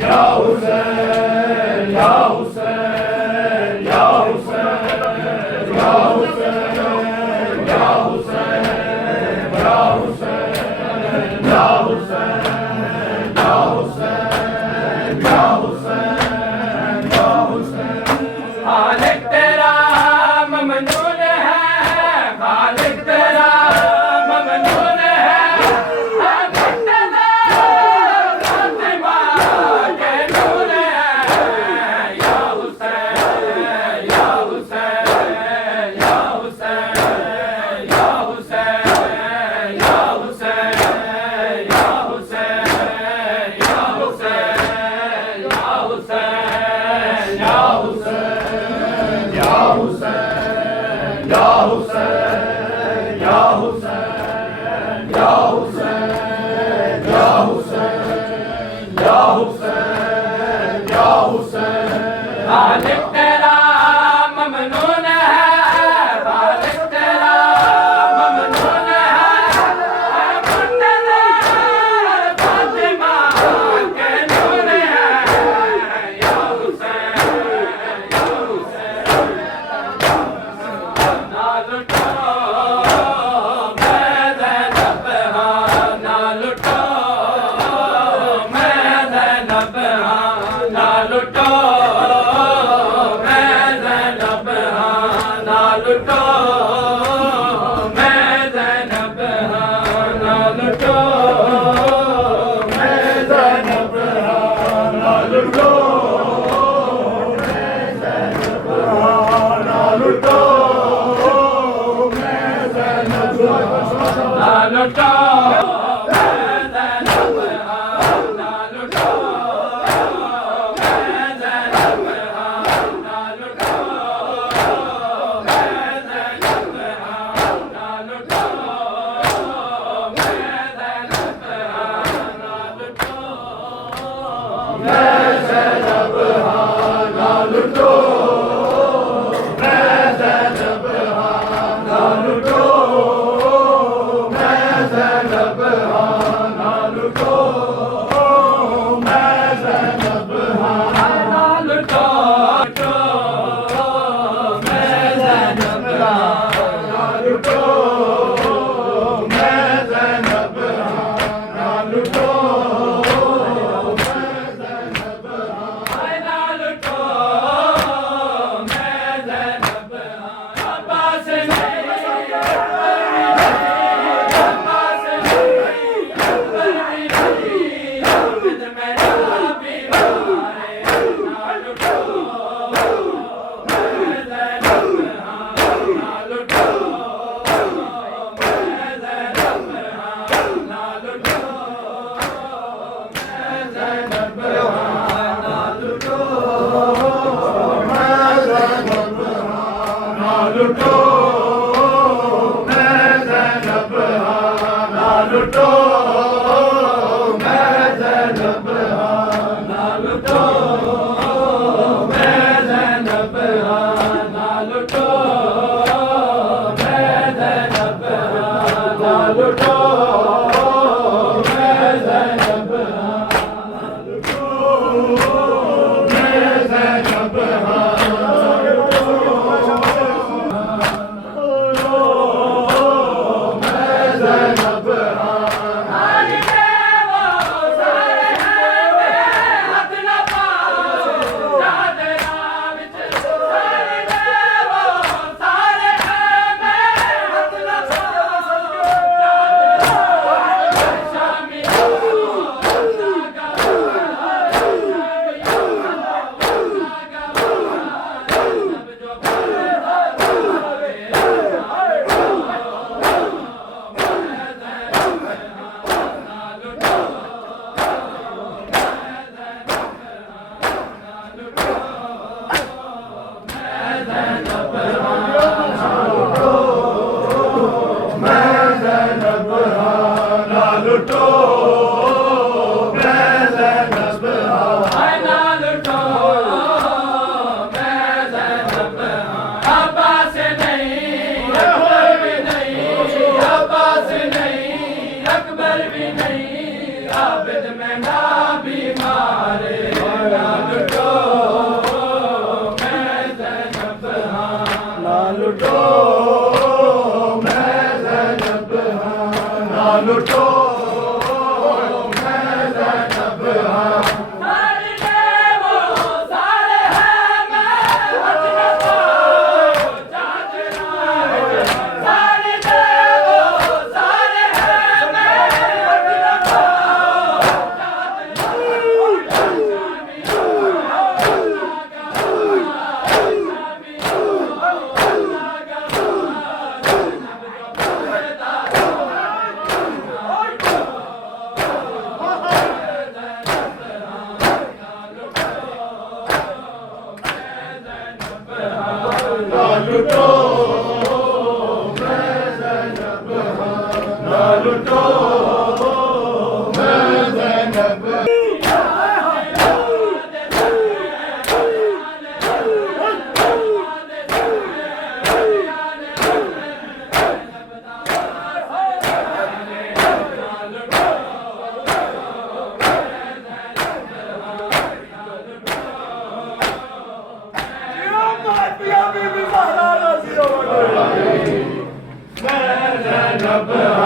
Ya Hüseyin, Ya Hüseyin, Ya Hüseyin, Ya Hüseyin, Ya Hüseyin, Ya Hüseyin, Ya Hüseyin, Ya Hüseyin, Ya Hüseyin, Ya Hüseyin. खालिक तेरा ममनून है, खालिक तेरा ममनून है, मुर्तज़ा फातिमा के नूर है। या हुसैन, या हुसैन, या हुसैन, या हुसैन, या हुसैन, या हुसैन, या हुसैन, या हुसैन, या हुसैन, या हुसैन, या हुसैन, या हुसैन, या हुसैन, या हुसैन, या हुसैन, या हुसैन। खालिक तेरा ममनून है, खालिक तेरा ममनून है, मुर्तज़ा फातिमा के नूर है। या हुसैन, या हुसैन, ना लुटो मैं ज़ैनब हाँ, ना लुटो मैं ज़ैनब हाँ, ना लुटो मैं ज़ैनब हाँ, ना लुटो मैं ज़ैनब हाँ, ना लुटो मैं ज़ैनब हाँ, ना लुटो मैं ज़ैनब हाँ, ना लुटो मैं ज़ैनब हाँ, ना लुटो मैं ज़ैनब हाँ, ना लुटो मैं ज़ैनब हाँ, ना लुटो मैं ज़ैनब हाँ, ना लुटो मैं ज़ैनब हाँ, ना लुटो मैं ज़ैनब हाँ, ना लुटो मैं ज़ैनब हाँ, ना लुटो मैं ज़ैनब हाँ, ना लुटो मैं ज़ैनब हाँ, ना लुटो मैं ज़ैनब हाँ, ना लुटो मैं ज़ैनब हाँ, ना लुटो मैं ज़ैनब हाँ, ना लुटो मैं ज़ैनब हाँ। अब्बास नहीं, अब्बास नहीं, अकबर नहीं, हामिद मेरा बीमार है। ना लुटो मैं ज़ैनब हाँ, ना लुटो मैं ज़ैनब हाँ, ना लुटो मैं ज़ैनब हाँ, ना लुटो मैं ज़ैनब हाँ, ना लुटो मैं ज़ैनब हाँ, ना लुटो मैं ज़ैनब हाँ, ना लुटो मैं ज़ैनब हाँ, ना लुटो मैं ज़ैनब हाँ, ना लुटो मैं ज़ैनब हाँ, ना लुटो मैं ज़ैनब हाँ, ना लुटो ਜ਼ੈਨਬ ਹਾਂ